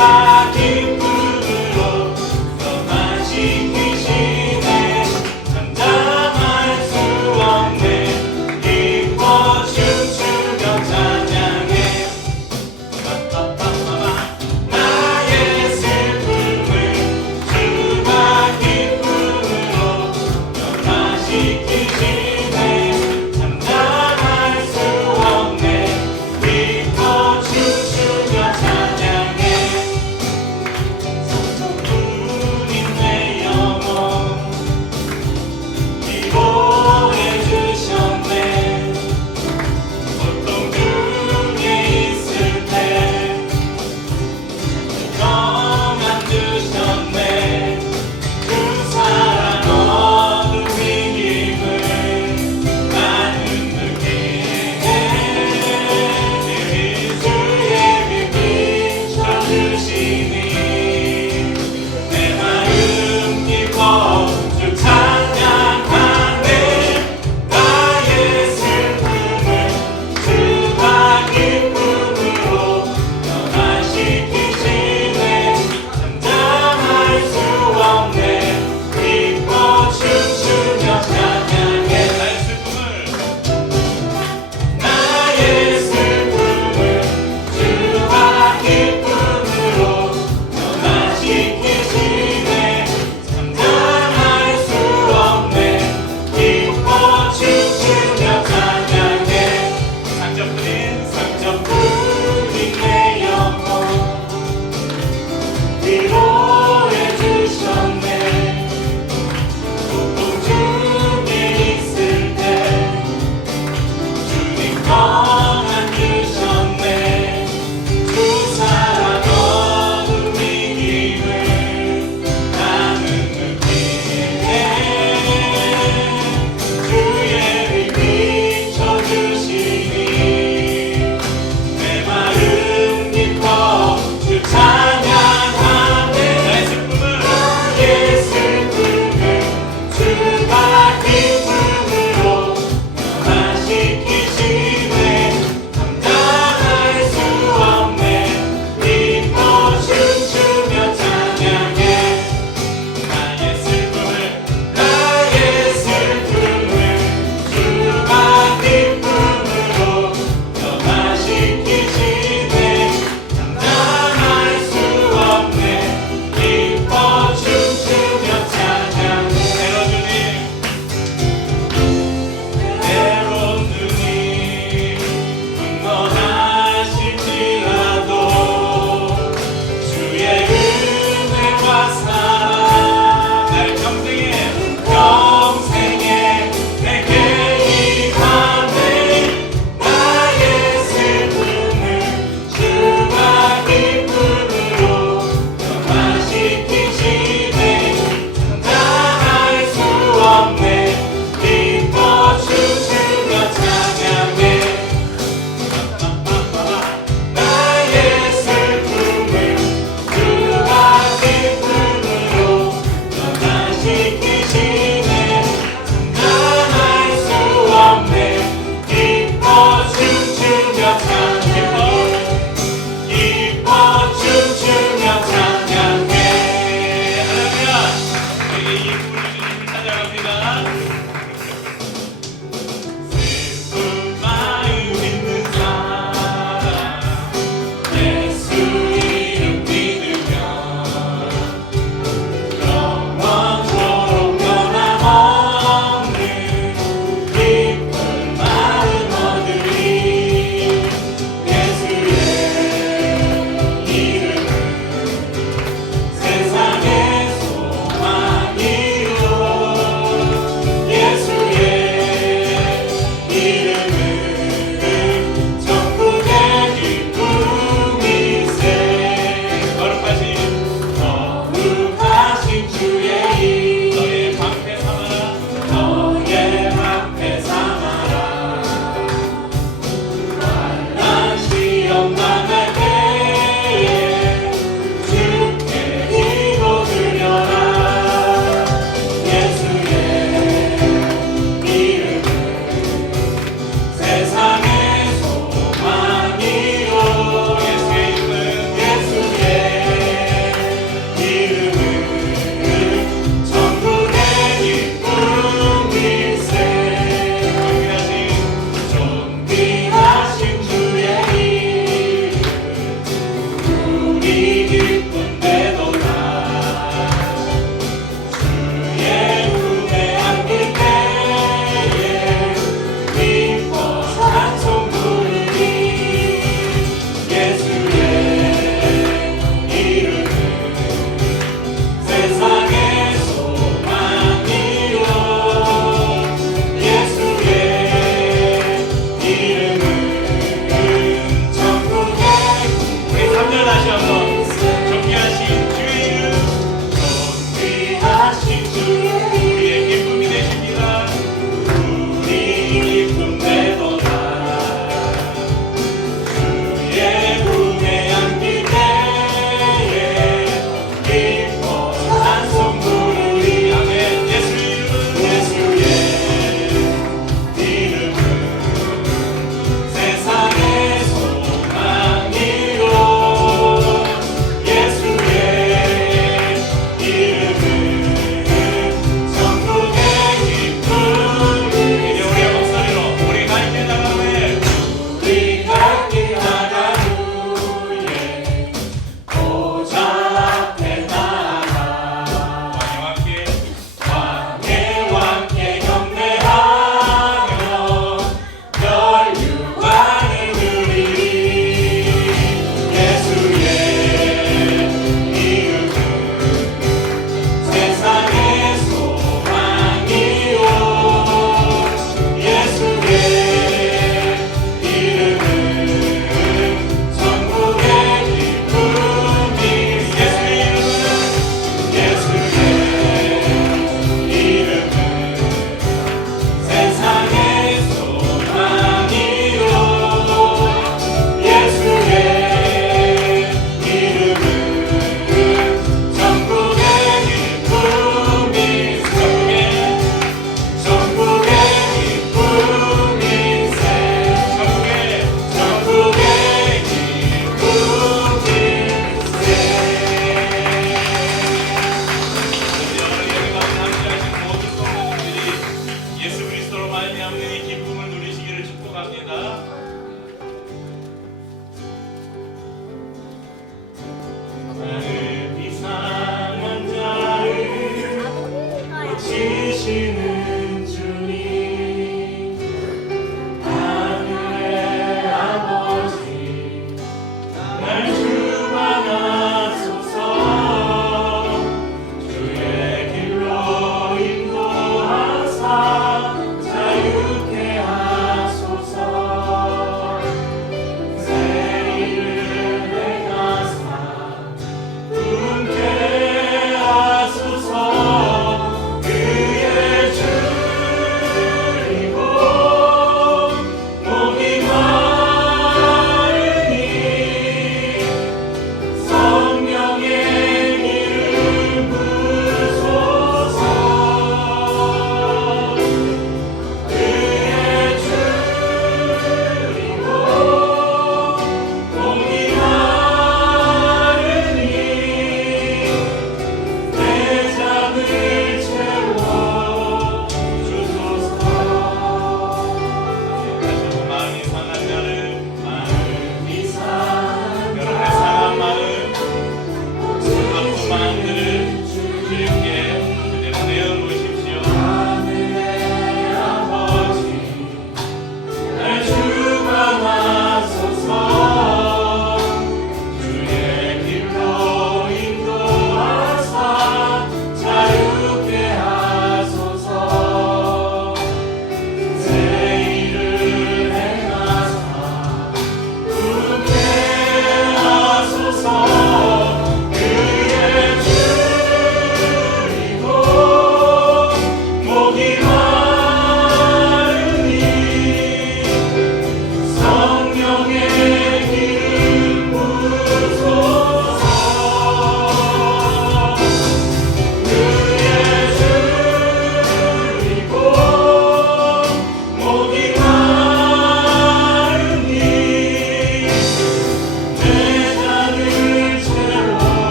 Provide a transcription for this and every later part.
주가 기쁨으로 너만 지키시네. 감당할 수 없네. 기뻐 춤추며 찬양해. 나의 슬픔을 주가 기쁨으로 변화시키시네. 감당할 수 없네. 기뻐 춤추며 찬양해.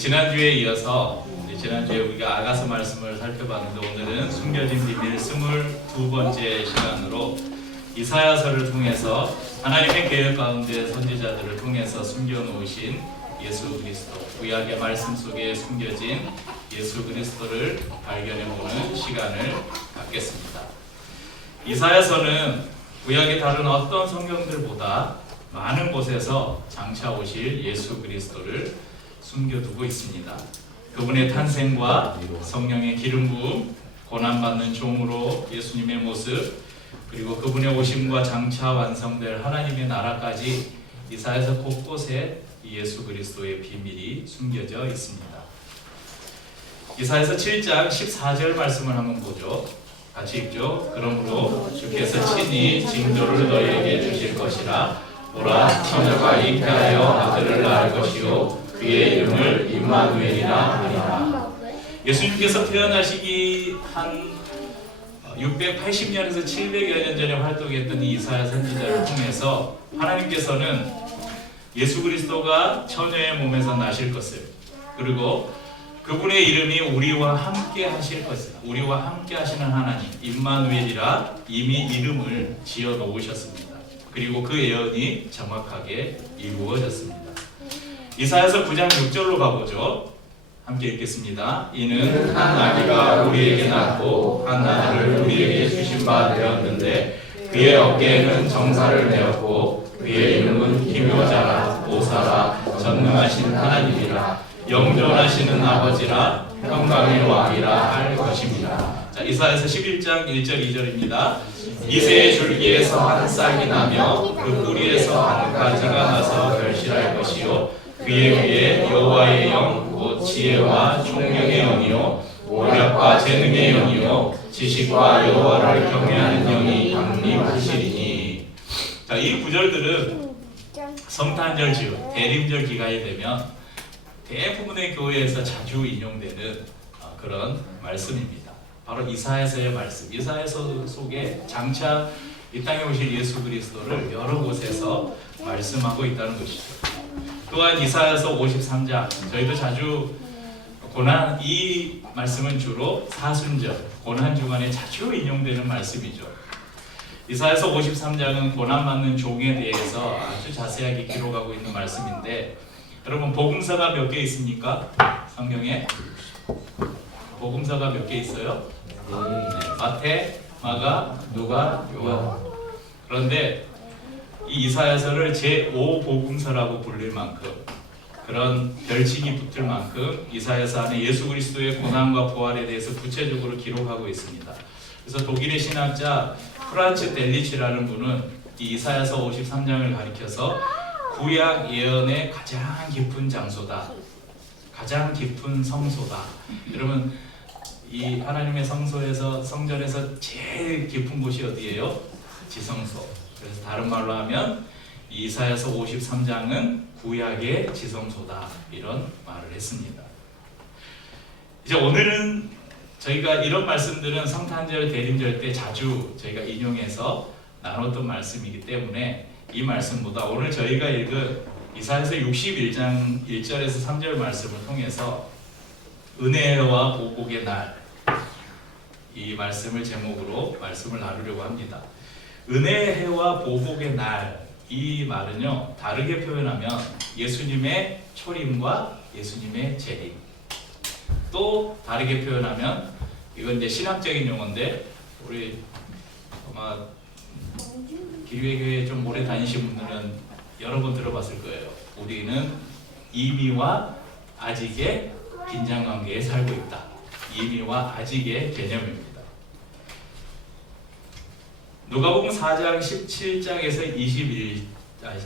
지난주에 이어서 지난주에 우리가 아가서 말씀을 살펴봤는데 오늘은 숨겨진 비밀 22번째 시간으로 이사야서를 통해서 하나님의 계획 가운데 선지자들을 통해서 숨겨놓으신 예수 그리스도, 구약의 말씀 속에 숨겨진 예수 그리스도를 발견해보는 시간을 갖겠습니다. 이사야서는 구약의 다른 어떤 성경들보다 많은 곳에서 장차 오실 예수 그리스도를 숨겨두고 있습니다. 그분의 탄생과 성령의 기름 부음, 고난받는 종으로 예수님의 모습, 그리고 그분의 오심과 장차 완성될 하나님의 나라까지 이사야서 곳곳에 예수 그리스도의 비밀이 숨겨져 있습니다. 이사야서 7장 14절 말씀을 한번 보죠. 같이 읽죠. 그러므로 주께서 친히 징조를 너희에게 주실 것이라. 보라, 처녀가 잉태하여 아들을 낳을 것이요 그의 이름을 임마누엘이라 하리라. 예수님께서 태어나시기 한 680년에서 700여 년 전에 활동했던 이 이사야 선지자를 통해서 하나님께서는 예수 그리스도가 처녀의 몸에서 나실 것을, 그리고 그분의 이름이 우리와 함께 하실 것을, 우리와 함께 하시는 하나님 임마누엘이라 이미 이름을 지어 놓으셨습니다. 그리고 그 예언이 정확하게 이루어졌습니다. 이사야서 9장 6절로 가보죠. 함께 읽겠습니다. 이는 한 아기가 우리에게 낳고 한 아들을 우리에게 주신 바 되었는데 그의 어깨에는 정사를 메었고 그의 이름은 기묘자라, 보사라, 전능하신 하나님이라, 영존하시는 아버지라, 평강의 왕이라 할 것입니다. 자, 이사야서 11장 1절 2절입니다. 이새의 줄기에서 한 싹이 나며 그 뿌리에서 한 가지가 나서 결실할 것이요 그의 위에 여호와의 영, 곧 지혜와 총명의 영이요 오략과 재능의 영이요 지식과 여호와를 경외하는 영이 강림하시리니. 자, 이 구절들은 성탄절 즈음 대림절 기간이 되면 대부분의 교회에서 자주 인용되는 그런 말씀입니다. 바로 이사야서의 말씀. 이사야서 속에 장차 이 땅에 오실 예수 그리스도를 여러 곳에서 말씀하고 있다는 것이죠. 또한 이사야서 53장, 저희도 자주 이 말씀은 주로 사순절, 고난 주간에 자주 인용되는 말씀이죠. 이사야서 53장은 고난받는 종에 대해서 아주 자세하게 기록하고 있는 말씀인데, 여러분 복음서가 몇 개 있습니까? 성경에 복음서가 몇 개 있어요? 마태, 마가, 누가, 요한. 그런데 이 이사야서를 제5복음서라고 불릴 만큼, 그런 별칭이 붙을 만큼 이사야서 안에 예수 그리스도의 고난과 부활에 대해서 구체적으로 기록하고 있습니다. 그래서 독일의 신학자 프란츠 델리치라는 분은 이 이사야서 53장을 가리켜서 구약 예언의 가장 깊은 장소다, 가장 깊은 성소다. 여러분, 이 하나님의 성소에서, 성전에서 제일 깊은 곳이 어디예요? 지성소. 그래서 다른 말로 하면 이사야서 53장은 구약의 지성소다, 이런 말을 했습니다. 이제 오늘은 저희가 이런 말씀들은 성탄절, 대림절 때 자주 저희가 인용해서 나눴던 말씀이기 때문에 이 말씀보다 오늘 저희가 읽은 이사야서 61장 1절에서 3절 말씀을 통해서 은혜와 보복의 날, 이 말씀을 제목으로 말씀을 나누려고 합니다. 은혜와 보복의 날, 이 말은요 다르게 표현하면 예수님의 초림과 예수님의 재림, 또 다르게 표현하면 이건 이제 신학적인 용어인데 우리 아마 기류회교회 좀 오래 다니신 분들은 여러 번 들어봤을 거예요. 우리는 이미와 아직의 긴장관계에 살고 있다. 이미와 아직의 개념입니다. 누가복음 4장 17장에서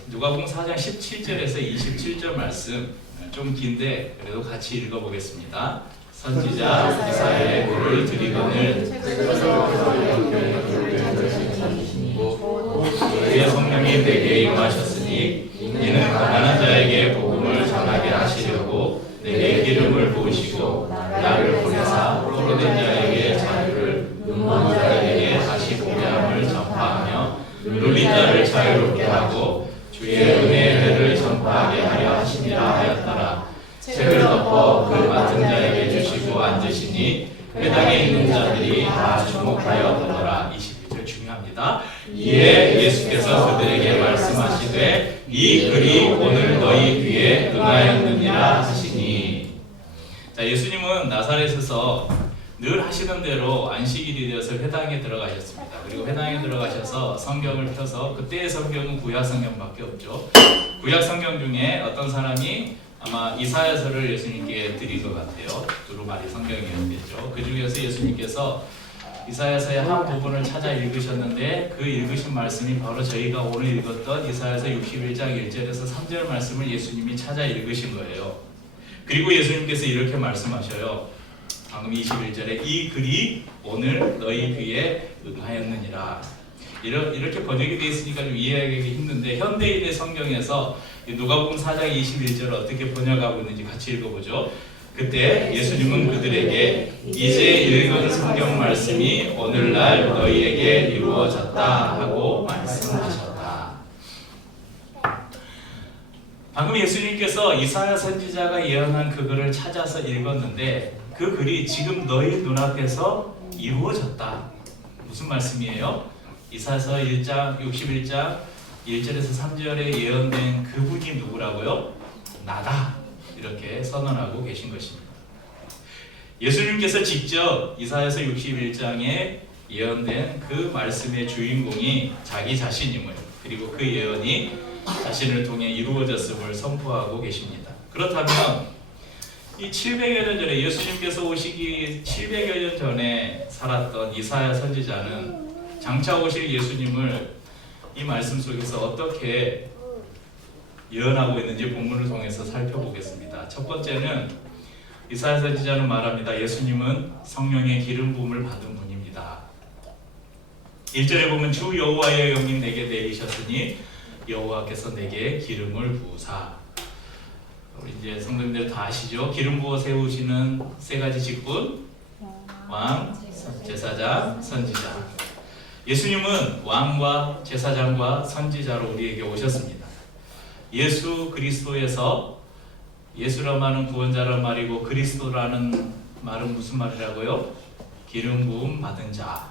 누가복음 4장 17절에서 27절 말씀 좀 긴데 그래도 같이 읽어보겠습니다. 선지자 이사야의 글을 드리거늘 그의 성령이 내게 임하셨으니 이는 가난한 자에게 복음을 전하게 하시려고 내게 기름을 부으시고 나를 보내사 포로된 자에게 자유를, 눈먼 자에게 다시 보게 함을 전파하며 눌린 자를 자유롭게 하고 주의 은혜의 해를 전파하게 하려 하시니라 하였더라. 책을 덮어 받으시니 회당에 있는 자들이 다 주목하여 보더라. 21절 중요합니다. 이에 예수께서 그들에게 말씀하시되 이 글이 오늘 너희 귀에 응하였느니라 하시니. 자, 예수님은 나사렛에서 늘 하시던 대로 안식일이 되어서 회당에 들어가셨습니다. 그리고 회당에 들어가셔서 성경을 펴서, 그때의 성경은 구약 성경밖에 없죠. 구약 성경 중에 어떤 사람이 아마 이사야서를 예수님께 드린 것 같아요. 두루마리 성경이었겠죠. 그 중에서 예수님께서 이사야서의 한 부분을 찾아 읽으셨는데 그 읽으신 말씀이 바로 저희가 오늘 읽었던 이사야서 61장 1절에서 3절 말씀을 예수님이 찾아 읽으신 거예요. 그리고 예수님께서 이렇게 말씀하셔요. 방금 21절에 이 글이 오늘 너희 귀에 응하였느니라. 이렇게 번역이 되어 있으니까 좀 이해하기 힘든데, 현대인의 성경에서 누가복음 4장 21절을 어떻게 번역하고 있는지 같이 읽어보죠. 그때 예수님은 그들에게 이제 읽은 성경 말씀이 오늘날 너희에게 이루어졌다 하고 말씀하셨다. 방금 예수님께서 이사야 선지자가 예언한 그 글을 찾아서 읽었는데 그 글이 지금 너희 눈앞에서 이루어졌다. 무슨 말씀이에요? 이사야서 1장 61장 1절에서 3절에 예언된 그분이 누구라고요? 나다. 이렇게 선언하고 계신 것입니다. 예수님께서 직접 이사야서 61장에 예언된 그 말씀의 주인공이 자기 자신임을, 그리고 그 예언이 자신을 통해 이루어졌음을 선포하고 계십니다. 그렇다면 이 700여 년 전에, 예수님께서 오시기 700여 년 전에 살았던 이사야 선지자는 장차 오실 예수님을 이 말씀 속에서 어떻게 예언하고 있는지 본문을 통해서 살펴보겠습니다. 첫 번째는 이사야 선지자는 말합니다. 예수님은 성령의 기름 부음을 받은 분입니다. 1절에 보면 주 여호와의 영이 내게 내리셨으니 여호와께서 내게 기름을 부으사. 우리 이제 성도님들 다 아시죠? 기름 부어 세우시는 세 가지 직분: 왕, 제사장, 선지자. 예수님은 왕과 제사장과 선지자로 우리에게 오셨습니다. 예수 그리스도에서, 예수라 말은 구원자란 말이고 그리스도라는 말은 무슨 말이라고요? 기름 부음 받은 자,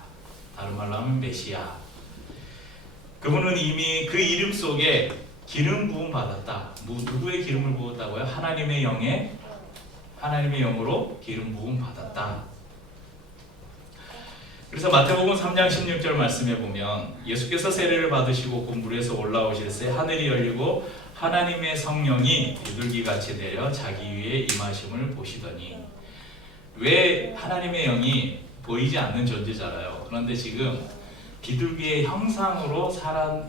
다른 말로 하면 메시아. 그분은 이미 그 이름 속에 기름 부음 받았다. 누구의 기름을 부었다고요? 하나님의 영으로 기름 부음 받았다. 그래서 마태복음 3장 16절 말씀에 보면 예수께서 세례를 받으시고 그 물에서 올라오실 때 하늘이 열리고 하나님의 성령이 비둘기같이 내려 자기 위에 임하심을 보시더니. 왜 하나님의 영이 보이지 않는 존재잖아요. 그런데 지금 비둘기의 형상으로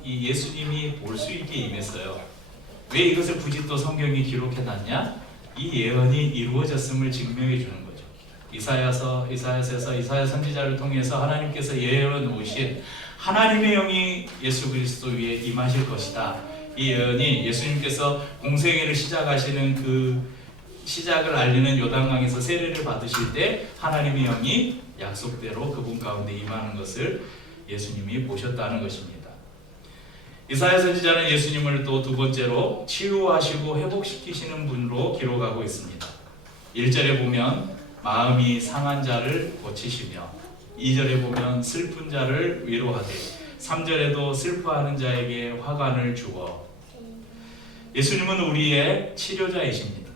이 예수님이 볼 수 있게 임했어요. 왜 이것을 굳이 또 성경이 기록해놨냐? 이 예언이 이루어졌음을 증명해 주는 거죠. 이사야서에서 이사야 선지자를 통해서 하나님께서 예언 오신 하나님의 영이 예수 그리스도 위에 임하실 것이다. 이 예언이 예수님께서 공생애를 시작하시는 그 시작을 알리는 요단강에서 세례를 받으실 때 하나님의 영이 약속대로 그분 가운데 임하는 것을 예수님이 보셨다는 것입니다. 이사야 선지자는 예수님을 또 두 번째로 치유하시고 회복시키시는 분으로 기록하고 있습니다. 1절에 보면 마음이 상한 자를 고치시며, 2절에 보면 슬픈 자를 위로하되, 3절에도 슬퍼하는 자에게 화관을 주어. 예수님은 우리의 치료자이십니다.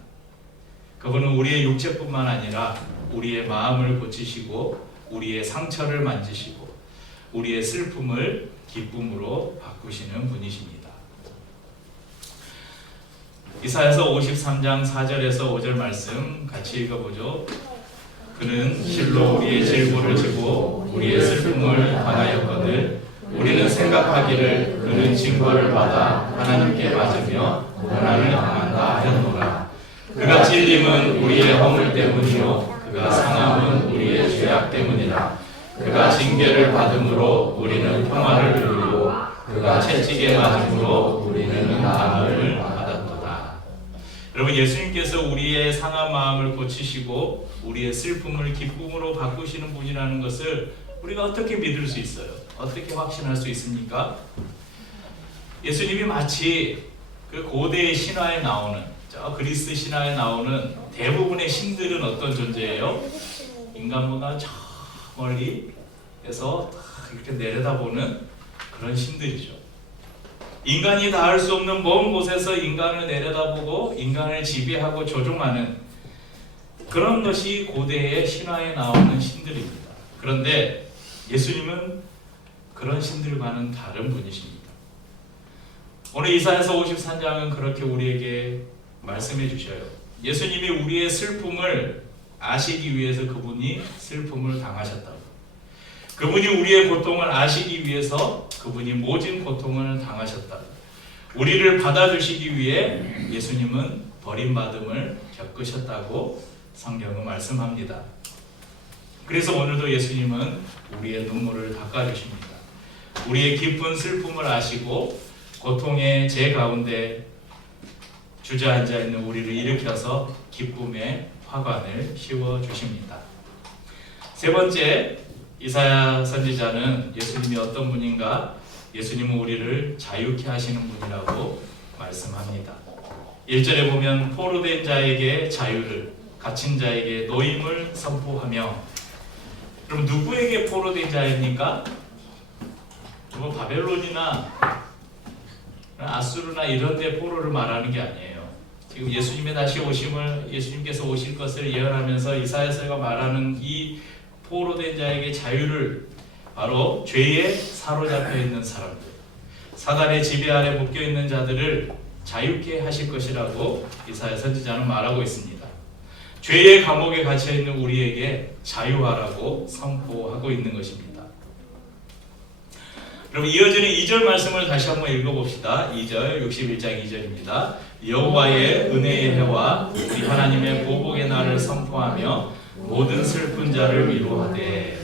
그분은 우리의 육체뿐만 아니라 우리의 마음을 고치시고 우리의 상처를 만지시고 우리의 슬픔을 기쁨으로 바꾸시는 분이십니다. 이사야서 53장 4절에서 5절 말씀 같이 읽어보죠. 그는 실로 우리의 질고를 지고 우리의 슬픔을 당하였거늘 우리는 생각하기를 그는 징벌을 받아 하나님께 맞으며 고난을 당한다 하였노라. 그가 찔림은 우리의 허물 때문이요 그가 상함은 우리의 죄악 때문이라. 그가 징계를 받음으로 우리는 평화를 누리고 그가 채찍에 맞음으로 우리는 나음을 받았도다. 여러분, 예수님께서 우리의 상한 마음을 고치시고 우리의 슬픔을 기쁨으로 바꾸시는 분이라는 것을 우리가 어떻게 믿을 수 있어요? 어떻게 확신할 수 있습니까? 예수님이 마치 그 고대의 신화에 나오는 저 그리스 신화에 나오는 대부분의 신들은 어떤 존재예요? 인간보다 저 멀리 해서 이렇게 내려다보는 그런 신들이죠. 인간이 닿을 수 없는 먼 곳에서 인간을 내려다보고 인간을 지배하고 조종하는 그런 것이 고대의 신화에 나오는 신들입니다. 그런데 예수님은 그런 신들과는 다른 분이십니다. 오늘 이사야서 53장은 그렇게 우리에게 말씀해 주셔요. 예수님이 우리의 슬픔을 아시기 위해서 그분이 슬픔을 당하셨다고. 그분이 우리의 고통을 아시기 위해서 그분이 모진 고통을 당하셨다고. 우리를 받아주시기 위해 예수님은 버림받음을 겪으셨다고 성경은 말씀합니다. 그래서 오늘도 예수님은 우리의 눈물을 닦아주십니다. 우리의 깊은 슬픔을 아시고 고통의 제 가운데 주저앉아 있는 우리를 일으켜서 기쁨의 화관을 씌워주십니다. 세 번째, 이사야 선지자는 예수님이 어떤 분인가? 예수님은 우리를 자유케 하시는 분이라고 말씀합니다. 1절에 보면 포로된 자에게 자유를, 갇힌 자에게 노임을 선포하며. 그럼 누구에게 포로된 자입니까? 뭐 바벨론이나 아수르나 이런 데 포로를 말하는 게 아니에요. 지금 예수님의 다시 오심을, 예수님께서 오실 것을 예언하면서 이사야서가 말하는 이 포로된 자에게 자유를, 바로 죄에 사로잡혀 있는 사람들, 사단의 지배 아래 묶여 있는 자들을 자유케 하실 것이라고 이사야 선지자는 말하고 있습니다. 죄의 감옥에 갇혀 있는 우리에게 자유하라고 선포하고 있는 것입니다. 그럼 이어지는 2절 말씀을 다시 한번 읽어봅시다. 2절, 61장 2절입니다. 여호와의 은혜의 해와 우리 하나님의 보복의 날을 선포하며 모든 슬픈 자를 위로하되.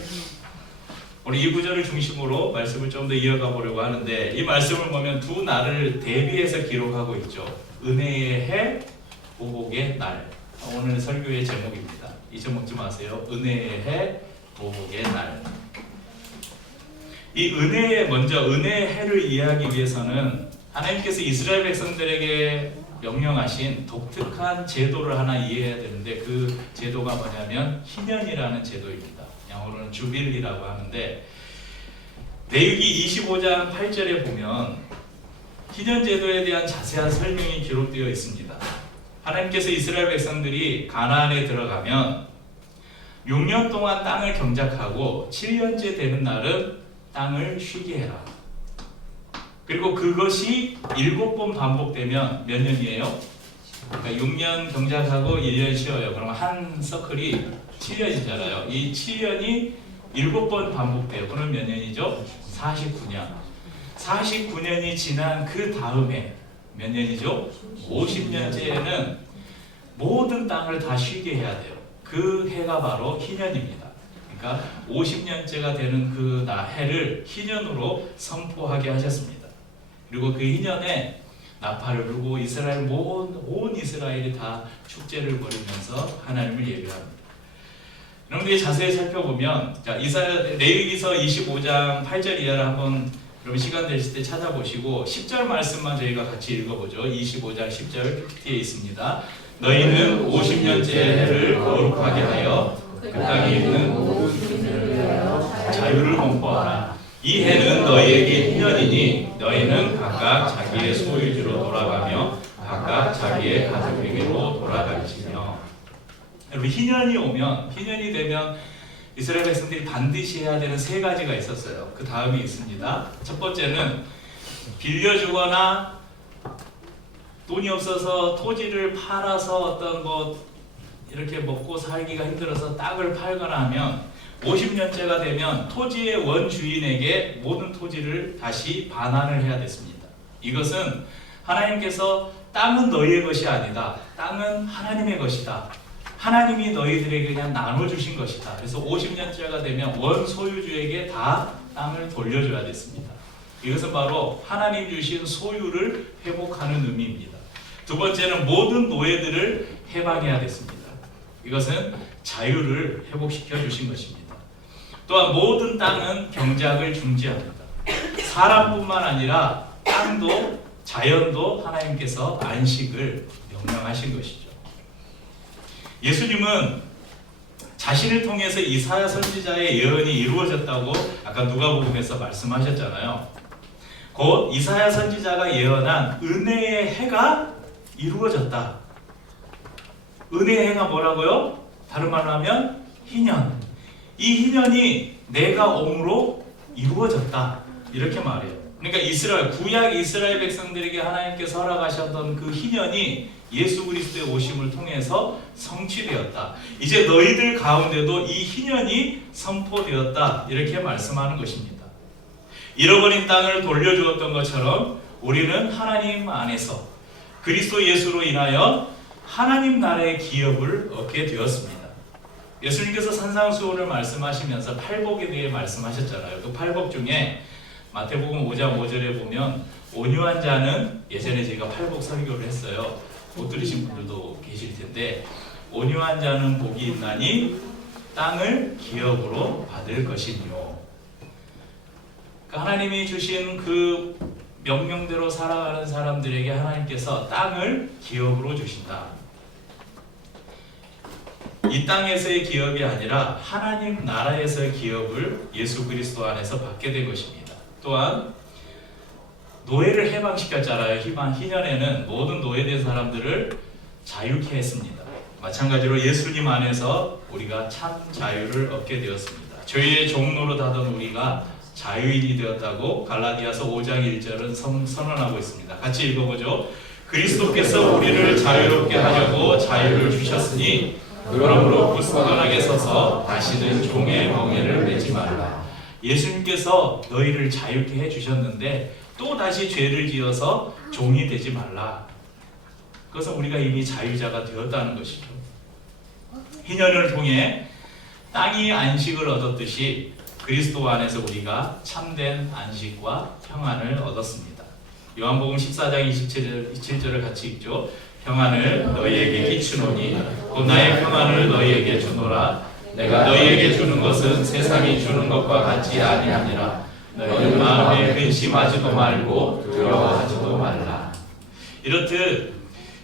우리 이 구절을 중심으로 말씀을 좀 더 이어가 보려고 하는데, 이 말씀을 보면 두 날을 대비해서 기록하고 있죠. 은혜의 해, 보복의 날. 오늘 설교의 제목입니다. 잊어먹지 마세요. 은혜의 해, 보복의 날. 이 먼저 은혜의 해를 이해하기 위해서는 하나님께서 이스라엘 백성들에게 명령하신 독특한 제도를 하나 이해해야 되는데, 그 제도가 뭐냐면 희년이라는 제도입니다. 영어로는 주빌리라고 하는데, 레위기 25장 8절에 보면 희년 제도에 대한 자세한 설명이 기록되어 있습니다. 하나님께서 이스라엘 백성들이 가나안에 들어가면 6년 동안 땅을 경작하고 7년째 되는 날은 땅을 쉬게 해라. 그리고 그것이 7번 반복되면 몇 년이에요? 그러니까 6년 경작하고 1년 쉬어요. 그러면 한 서클이 7년이잖아요. 이 7년이 7번 반복돼요. 그러면 몇 년이죠? 49년. 49년이 지난 그 다음에 몇 년이죠? 50년째에는 모든 땅을 다 쉬게 해야 돼요. 그 해가 바로 희년입니다. 그러니까 50년째가 되는 그 해를 희년으로 선포하게 하셨습니다. 그리고 그 희년에 나팔을 불고 이스라엘 온 이스라엘이 다 축제를 벌이면서 하나님을 예배합니다. 여러분들이 자세히 살펴보면, 자, 레위기서 25장 8절 이하를 한번 그럼 시간 되실 때 찾아보시고 10절 말씀만 저희가 같이 읽어보죠. 25장 10절 PPT에 있습니다. 너희는 50년째 해를 거룩하게 하여 그 땅에 있는 자유를 공포하라. 이 해는 너희에게 희년이니 너희는 각각 자기의 소유지로 돌아가며 각각 자기의 가족에게로 돌아갈지며. 여러분, 희년이 되면 이스라엘 백성들이 반드시 해야 되는 세 가지가 있었어요. 그 다음이 있습니다. 첫 번째는 빌려주거나 돈이 없어서 토지를 팔아서 어떤 이렇게 먹고 살기가 힘들어서 땅을 팔거나 하면 50년째가 되면 토지의 원주인에게 모든 토지를 다시 반환을 해야 됐습니다. 이것은 하나님께서 땅은 너희의 것이 아니다. 땅은 하나님의 것이다. 하나님이 너희들에게 그냥 나눠주신 것이다. 그래서 50년째가 되면 원 소유주에게 다 땅을 돌려줘야 됐습니다. 이것은 바로 하나님 주신 소유를 회복하는 의미입니다. 두 번째는 모든 노예들을 해방해야 됐습니다. 이것은 자유를 회복시켜 주신 것입니다. 또한 모든 땅은 경작을 중지합니다. 사람뿐만 아니라 땅도 자연도 하나님께서 안식을 분명하신 것이죠. 예수님은 자신을 통해서 이사야 선지자의 예언이 이루어졌다고 아까 누가복음에서 말씀하셨잖아요. 곧 이사야 선지자가 예언한 은혜의 해가 이루어졌다. 은혜의 해가 뭐라고요? 다른 말로 하면 희년. 이 희년이 내가 옴으로 이루어졌다. 이렇게 말해요. 그러니까 이스라엘, 구약 이스라엘 백성들에게 하나님께서 허락하셨던 그 희년이 예수 그리스도의 오심을 통해서 성취되었다. 이제 너희들 가운데도 이 희년이 선포되었다. 이렇게 말씀하는 것입니다. 잃어버린 땅을 돌려주었던 것처럼 우리는 하나님 안에서 그리스도 예수로 인하여 하나님 나라의 기업을 얻게 되었습니다. 예수님께서 산상수훈을 말씀하시면서 팔복에 대해 말씀하셨잖아요. 그 팔복 중에 마태복음 5장 5절에 보면 온유한 자는, 예전에 제가 팔복 설교를 했어요. 못 들으신 분들도 계실 텐데, 온유한 자는 복이 있나니 땅을 기업으로 받을 것이니요. 그러니까 하나님이 주신 그 명령대로 살아가는 사람들에게 하나님께서 땅을 기업으로 주신다. 이 땅에서의 기업이 아니라 하나님 나라에서의 기업을 예수 그리스도 안에서 받게 된 것입니다. 또한 노예를 해방시켰잖아요. 희년에는 모든 노예된 사람들을 자유케 했습니다. 마찬가지로 예수님 안에서 우리가 참 자유를 얻게 되었습니다. 죄의 종로로 다던 우리가 자유인이 되었다고 갈라디아서 5장 1절은 선언하고 있습니다. 같이 읽어보죠. 그리스도께서 우리를 자유롭게 하려고 자유를 주셨으니 그러므로 굳건하게 서서 다시는 종의 멍에를 매지 말라. 예수님께서 너희를 자유케 해주셨는데 또 다시 죄를 지어서 종이 되지 말라. 그것은 우리가 이미 자유자가 되었다는 것이죠. 희년을 통해 땅이 안식을 얻었듯이 그리스도 안에서 우리가 참된 안식과 평안을 얻었습니다. 요한복음 14장 27절을 같이 읽죠. 평안을 너희에게 끼치노니 곧 나의 평안을 너희에게 주노라. 내가 너희에게 주는 것은 세상이 주는 것과 같지 아니하니라. 너희 마음에 근심하지도 말고 두려워하지도 말라. 이렇듯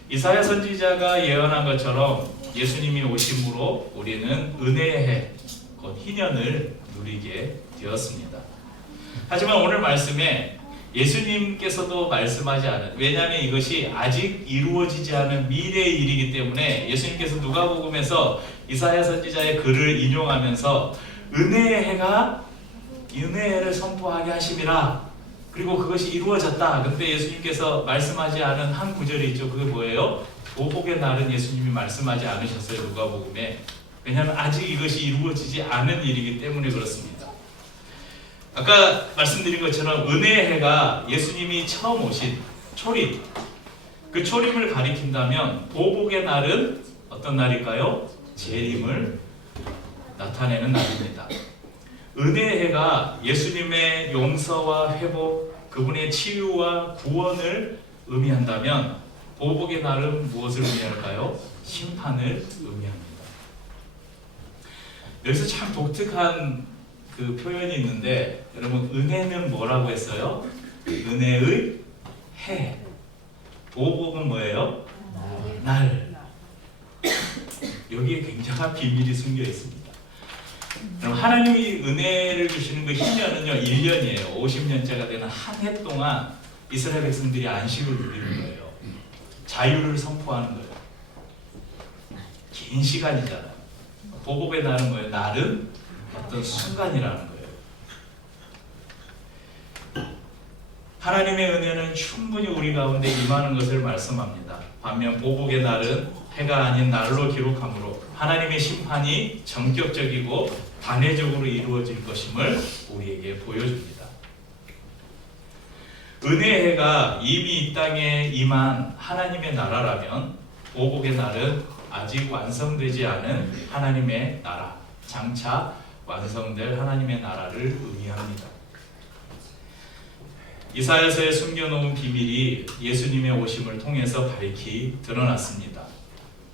이사야 선지자가 예언한 것처럼 예수님이 오심으로 우리는 은혜의 해, 곧 희년을 누리게 되었습니다. 하지만 오늘 말씀에 예수님께서도 말씀하지 않은, 왜냐하면 이것이 아직 이루어지지 않은 미래의 일이기 때문에 예수님께서 누가복음에서 이사야 선지자의 글을 인용하면서 은혜의 해가 은혜의 해를 선포하게 하심이라. 그리고 그것이 이루어졌다. 근데 예수님께서 말씀하지 않은 한 구절이 있죠. 그게 뭐예요? 보복의 날은 예수님이 말씀하지 않으셨어요. 누가복음에. 왜냐하면 아직 이것이 이루어지지 않은 일이기 때문에 그렇습니다. 아까 말씀드린 것처럼 은혜의 해가 예수님이 처음 오신 초림, 그 초림을 가리킨다면 보복의 날은 어떤 날일까요? 재림을 나타내는 날입니다. 은혜의 해가 예수님의 용서와 회복, 그분의 치유와 구원을 의미한다면 보복의 날은 무엇을 의미할까요? 심판을 의미합니다. 여기서 참 독특한 그 표현이 있는데, 여러분 은혜는 뭐라고 했어요? 은혜의 해. 보복은 뭐예요? 날. 여기에 굉장한 비밀이 숨겨 있습니다. 그럼 하나님이 은혜를 주시는 그 희년은요 1년이에요. 50년째가 되는 한 해 동안 이스라엘 백성들이 안식을 누리는 거예요. 자유를 선포하는 거예요. 긴 시간이잖아요. 보복의 날은 뭐예요? 날은 어떤 순간이라는 거예요. 하나님의 은혜는 충분히 우리 가운데 임하는 것을 말씀합니다. 반면 보복의 날은 해가 아닌 날로 기록하므로 하나님의 심판이 전격적이고 단회적으로 이루어질 것임을 우리에게 보여줍니다. 은혜의 해가 이미 이 땅에 임한 하나님의 나라라면 보복의 날은 아직 완성되지 않은 하나님의 나라, 장차 완성될 하나님의 나라를 의미합니다. 이사야서에 숨겨놓은 비밀이 예수님의 오심을 통해서 밝히 드러났습니다.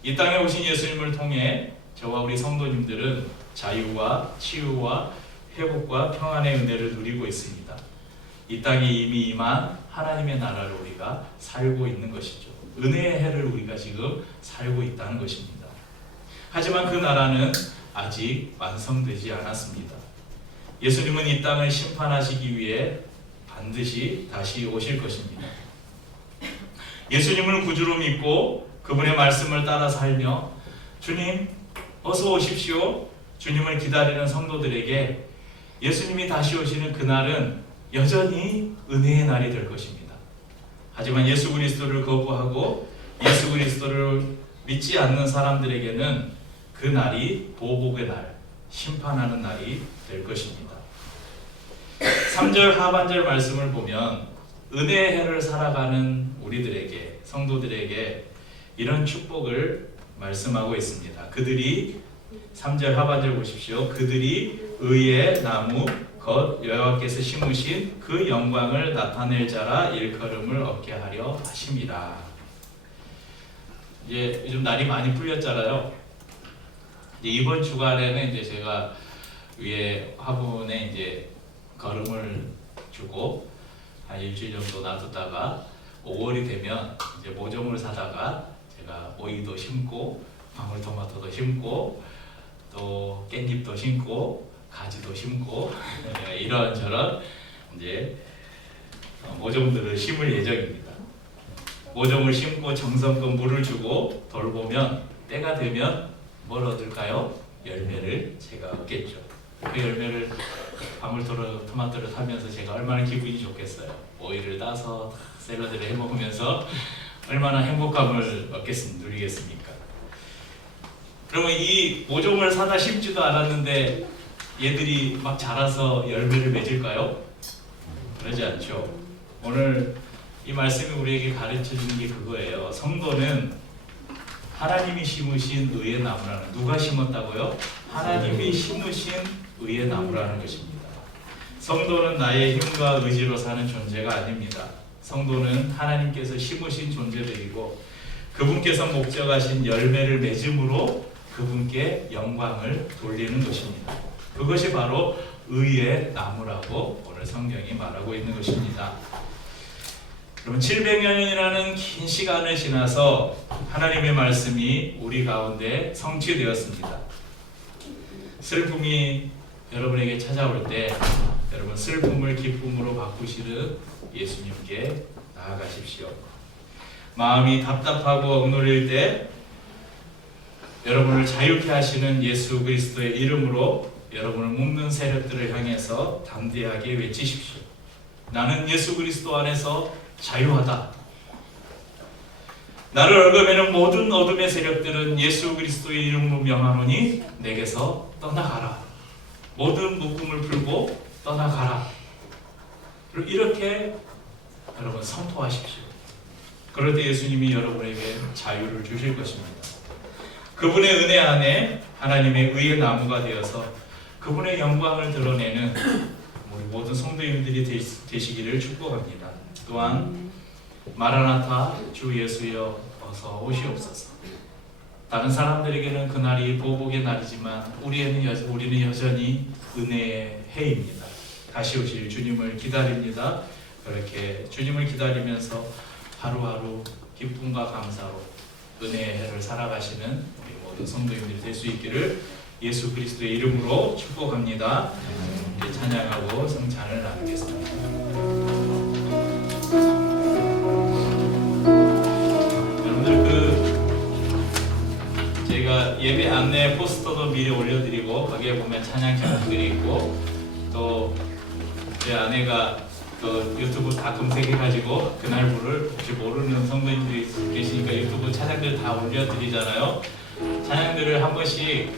이 땅에 오신 예수님을 통해 저와 우리 성도님들은 자유와 치유와 회복과 평안의 은혜를 누리고 있습니다. 이 땅에 이미 임한 하나님의 나라를 우리가 살고 있는 것이죠. 은혜의 해를 우리가 지금 살고 있다는 것입니다. 하지만 그 나라는 아직 완성되지 않았습니다. 예수님은 이 땅을 심판하시기 위해 반드시 다시 오실 것입니다. 예수님을 구주로 믿고 그분의 말씀을 따라 살며 주님 어서 오십시오, 주님을 기다리는 성도들에게 예수님이 다시 오시는 그날은 여전히 은혜의 날이 될 것입니다. 하지만 예수 그리스도를 거부하고 예수 그리스도를 믿지 않는 사람들에게는 그 날이 보복의 날, 심판하는 날이 될 것입니다. 3절 하반절 말씀을 보면 은혜의 해를 살아가는 우리들에게, 성도들에게 이런 축복을 말씀하고 있습니다. 그들이 3절 하반절 보십시오. 그들이 의의 나무 곧 여호와께서 심으신 그 영광을 나타낼 자라 일컬음을 얻게 하려 하심이라. 이제 요즘 날이 많이 풀렸잖아요. 이번 주간에는 이제 제가 위에 화분에 이제 거름을 주고 한 일주일 정도 놔뒀다가 5월이 되면 이제 모종을 사다가 제가 오이도 심고 방울토마토도 심고 또 깻잎도 심고 가지도 심고 이런저런 이제 모종들을 심을 예정입니다. 모종을 심고 정성껏 물을 주고 돌보면 때가 되면 뭘 얻을까요? 열매를 제가 얻겠죠. 그 열매를 방울토마토를 타면서 제가 얼마나 기분이 좋겠어요. 오이를 따서 샐러드를 해먹으면서 얼마나 행복감을 누리겠습니까? 그러면 이 모종을 사다 심지도 않았는데 얘들이 막 자라서 열매를 맺을까요? 그러지 않죠. 오늘 이 말씀이 우리에게 가르쳐주는 게 그거예요. 성도는 하나님이 심으신 의의 나무라는, 누가 심었다고요? 하나님이 심으신 의의 나무라는 것입니다. 성도는 나의 힘과 의지로 사는 존재가 아닙니다. 성도는 하나님께서 심으신 존재들이고 그분께서 목적하신 열매를 맺음으로 그분께 영광을 돌리는 것입니다. 그것이 바로 의의 나무라고 오늘 성경이 말하고 있는 것입니다. 그러면 700년이라는 긴 시간을 지나서 하나님의 말씀이 우리 가운데 성취되었습니다. 슬픔이 여러분에게 찾아올 때 여러분 슬픔을 기쁨으로 바꾸시는 예수님께 나아가십시오. 마음이 답답하고 억눌릴 때 여러분을 자유케 하시는 예수 그리스도의 이름으로 여러분을 묶는 세력들을 향해서 담대하게 외치십시오. 나는 예수 그리스도 안에서 자유하다. 나를 얽어매는 모든 어둠의 세력들은 예수 그리스도의 이름으로 명하노니 내게서 떠나가라. 모든 묶음을 풀고 떠나가라. 이렇게 여러분 선포하십시오. 그럴 때 예수님이 여러분에게 자유를 주실 것입니다. 그분의 은혜 안에 하나님의 의의 나무가 되어서 그분의 영광을 드러내는 우리 모든 성도님들이 되시기를 축복합니다. 또한 마라나타 주 예수여 어서 오시옵소서. 다른 사람들에게는 그날이 보복의 날이지만 우리는 여전히 은혜의 해입니다. 다시 오실 주님을 기다립니다. 그렇게 주님을 기다리면서 하루하루 기쁨과 감사로 은혜의 해를 살아가시는 우리 모든 성도님들이 될 수 있기를 예수 그리스도의 이름으로 축복합니다. 이제 찬양하고 성찬을 나누겠습니다. 여러분들 제가 예배 안내 포스터도 미리 올려드리고 거기에 보면 찬양 제목들이 있고 또 제 아내가 그 유튜브 다 검색해가지고 그날부를 혹시 모르는 성도님들이 계시니까 유튜브 찬양들 다 올려드리잖아요. 찬양들을 한 번씩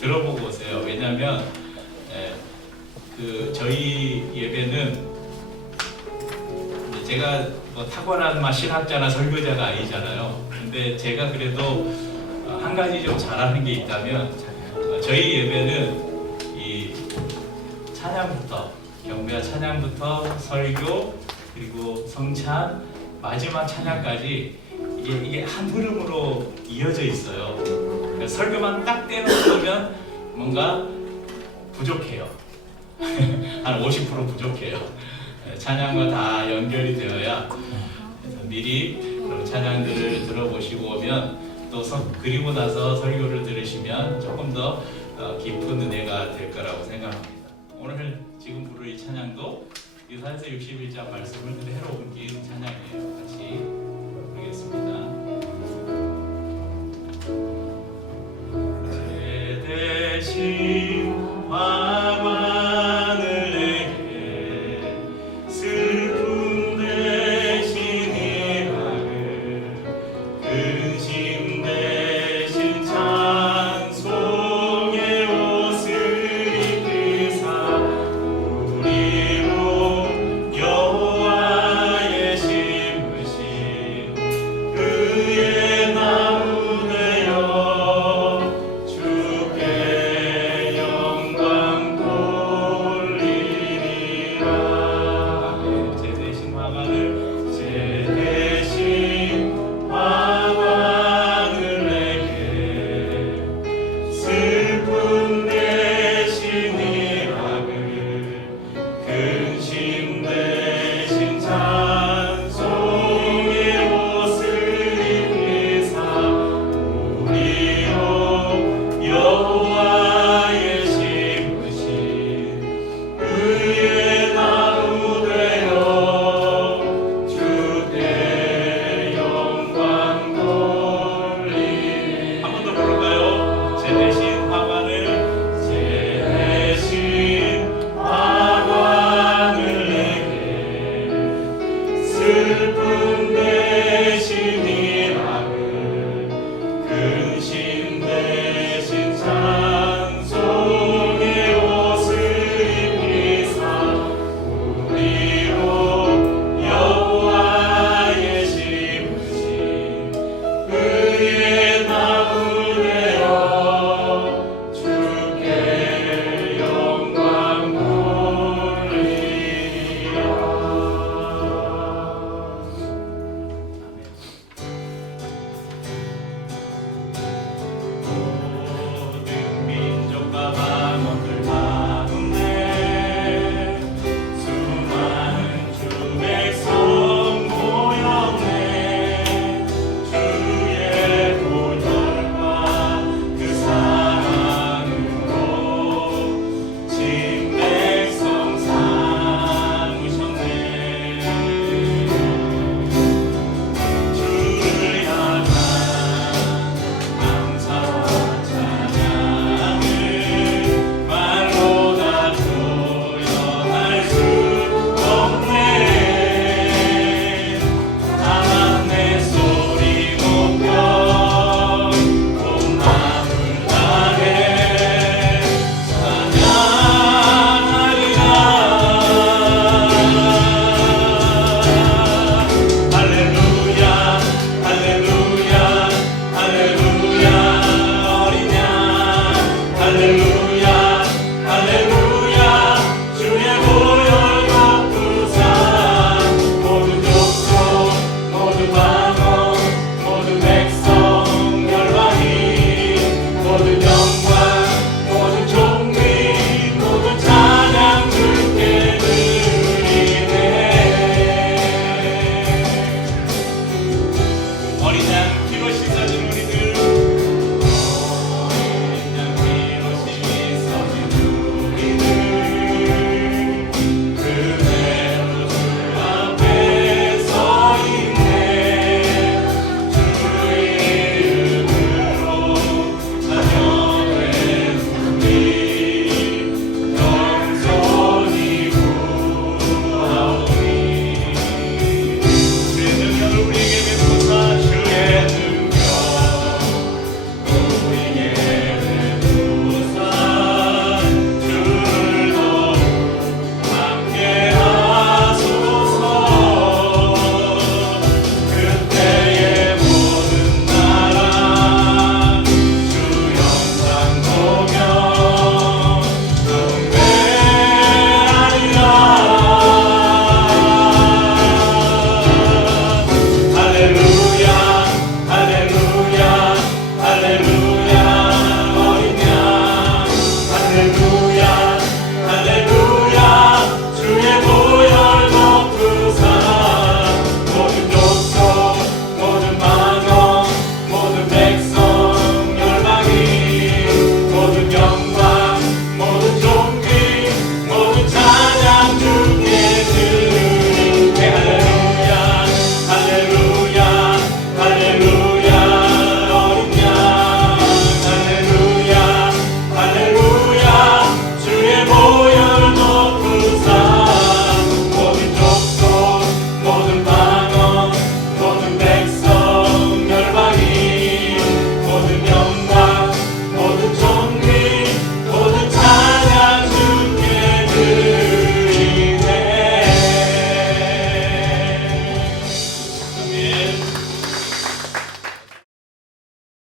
들어보고 오세요. 왜냐하면 그 저희 예배는 제가 뭐 탁월한 신학자나 설교자가 아니잖아요. 근데 제가 그래도 한 가지 좀 잘하는 게 있다면 저희 예배는 이 찬양부터 경배와 찬양부터 설교 그리고 성찬 마지막 찬양까지 이게 한 흐름으로 이어져 있어요. 그러니까 설교만 딱 떼놓으면 뭔가 부족해요. 한 50% 부족해요. 찬양과 다 연결이 되어야 미리 찬양들을 들어보시고 오면 또 그리고 나서 설교를 들으시면 조금 더 깊은 은혜가 될 거라고 생각합니다. 오늘 지금 부를 이 찬양도 이사야서 61장 말씀을 그대로 옮긴 찬양이에요. 같이 부르겠습니다. 제 대신 화관을 내게 슬픔 대신 희락을 근심 대신 찬송의 옷을 입히사 우리로 여호와의 심으신 그의 나무 되어 주께 영광 돌리리라. 제 대신 화관을 내게 슬픔 대신 희락을 근심 대신 찬송의 옷을 입히사 우리로 여호와의 심으신 그의 나무 되어 주께 영광 돌리리. 한 번 더 부를까요? 제 대신